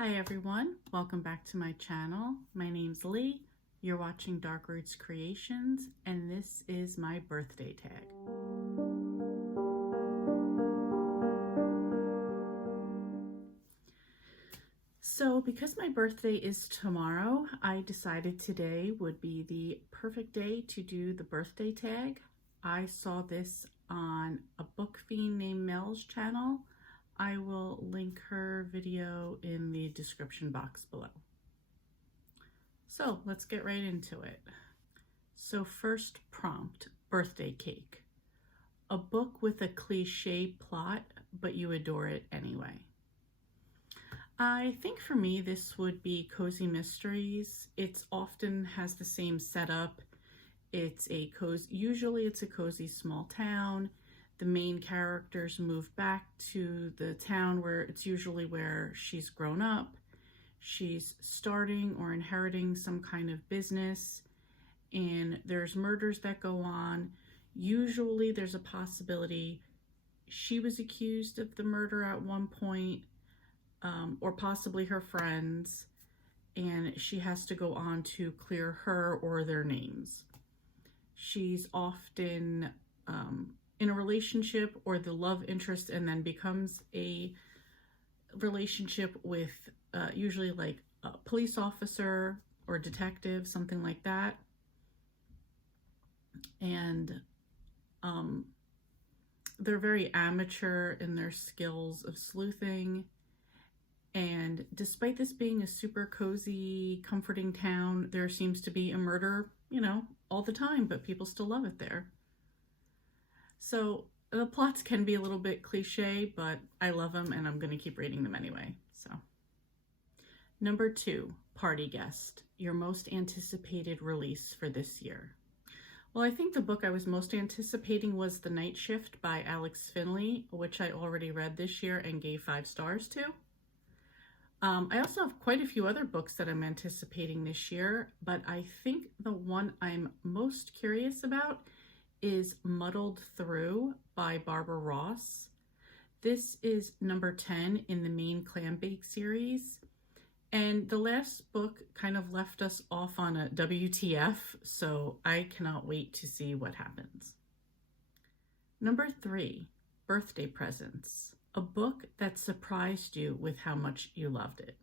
Hi everyone, welcome back to my channel. My name's Lee, you're watching Dark Roots Creations, and this is my birthday tag. So because my birthday is tomorrow, I decided today would be the perfect day to do the birthday tag. I saw this on a book fiend named Mel's channel. I will link her video in the description box below. So let's get right into it. So first prompt, birthday cake. A book with a cliche plot, but you adore it anyway. I think for me, this would be Cozy Mysteries. It often has the same setup. Usually it's a cozy small town. The main characters move back to the town where it's usually where she's grown up. She's starting or inheriting some kind of business, and there's murders that go on. Usually there's a possibility she was accused of the murder at one point, or possibly her friends, and she has to go on to clear her or their names. She's often in a relationship or the love interest, and then becomes a relationship with usually like a police officer or detective, something like that. And they're very amateur in their skills of sleuthing. And despite this being a super cozy, comforting town, there seems to be a murder, all the time, but people still love it there. So the plots can be a little bit cliche, but I love them and I'm going to keep reading them anyway. So, number 2, party guest, your most anticipated release for this year. Well, I think the book I was most anticipating was The Night Shift by Alex Finley, which I already read this year and gave 5 stars to. I also have quite a few other books that I'm anticipating this year, but I think the one I'm most curious about is Muddled Through by Barbara Ross. This is number 10 in the main Clam Bake series. And the last book kind of left us off on a WTF, so I cannot wait to see what happens. Number 3, birthday presents. A book that surprised you with how much you loved it.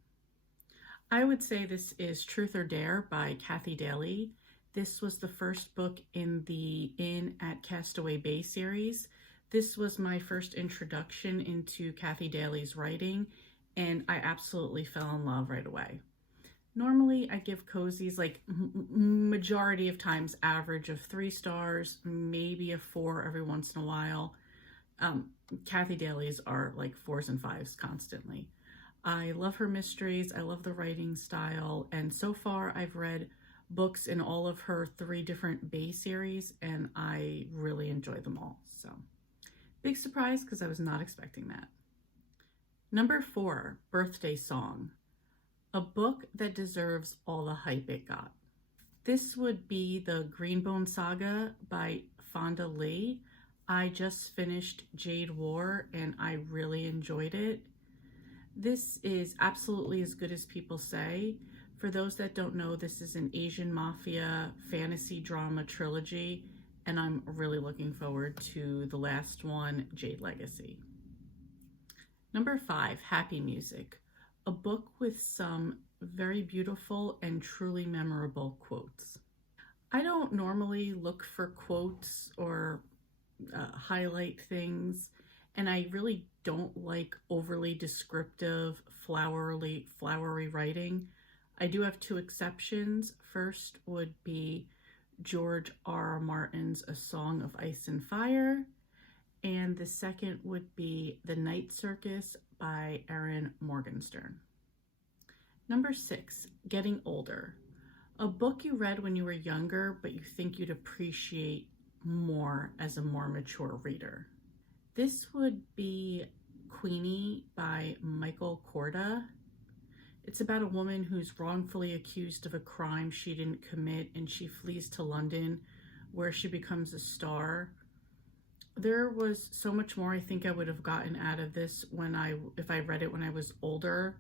I would say this is Truth or Dare by Kathy Daly. This was the first book in the Inn at Castaway Bay series. This was my first introduction into Kathy Daly's writing, and I absolutely fell in love right away. Normally, I give cozies, like majority of times, average of 3 stars, maybe a 4 every once in a while. Kathy Daly's are like 4s and 5s constantly. I love her mysteries. I love the writing style. And so far, I've read books in all of her 3 different Bay series, and I really enjoy them all. So, big surprise because I was not expecting that. Number 4, birthday song. A book that deserves all the hype it got. This would be the Greenbone Saga by Fonda Lee. I just finished Jade War and I really enjoyed it. This is absolutely as good as people say. For those that don't know, this is an Asian mafia fantasy drama trilogy, and I'm really looking forward to the last one, Jade Legacy. Number 5, Happy Music. A book with some very beautiful and truly memorable quotes. I don't normally look for quotes or highlight things, and I really don't like overly descriptive, flowery writing. I do have 2 exceptions. First would be George R.R. Martin's A Song of Ice and Fire, and the second would be The Night Circus by Erin Morgenstern. Number 6, Getting Older. A book you read when you were younger, but you think you'd appreciate more as a more mature reader. This would be Queenie by Michael Korda. It's about a woman who's wrongfully accused of a crime she didn't commit, and she flees to London where she becomes a star. There was so much more I think I would have gotten out of this if I read it when I was older.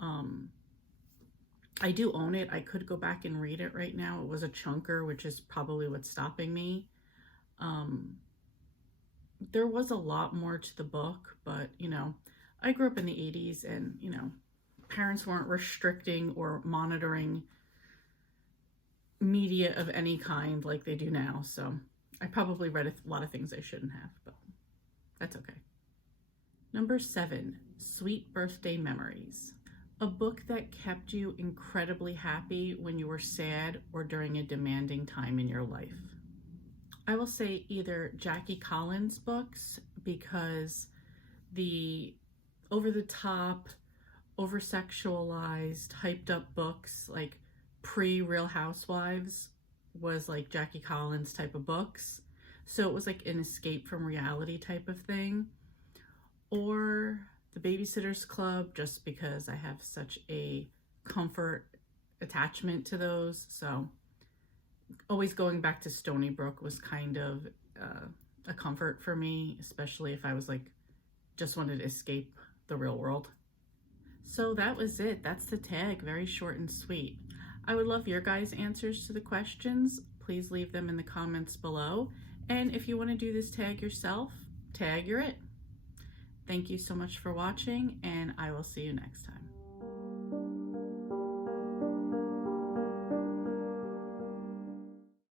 I do own it. I could go back and read it right now. It was a chunker, which is probably what's stopping me. There was a lot more to the book, but I grew up in the 80s, and parents weren't restricting or monitoring media of any kind like they do now. So I probably read a lot of things I shouldn't have, but that's okay. Number 7, Sweet Birthday Memories. A book that kept you incredibly happy when you were sad or during a demanding time in your life. I will say either Jackie Collins books, because the over-the-top, over-sexualized, hyped-up books like pre-Real Housewives was like Jackie Collins type of books. So it was like an escape from reality type of thing. Or The Babysitter's Club, just because I have such a comfort attachment to those. So always going back to Stony Brook was kind of a comfort for me, especially if I was like just wanted to escape the real world. So that was it. That's the tag. Very short and sweet. I would love your guys' answers to the questions. Please leave them in the comments below. And if you want to do this tag yourself, tag you're it. Thank you so much for watching, and I will see you next time.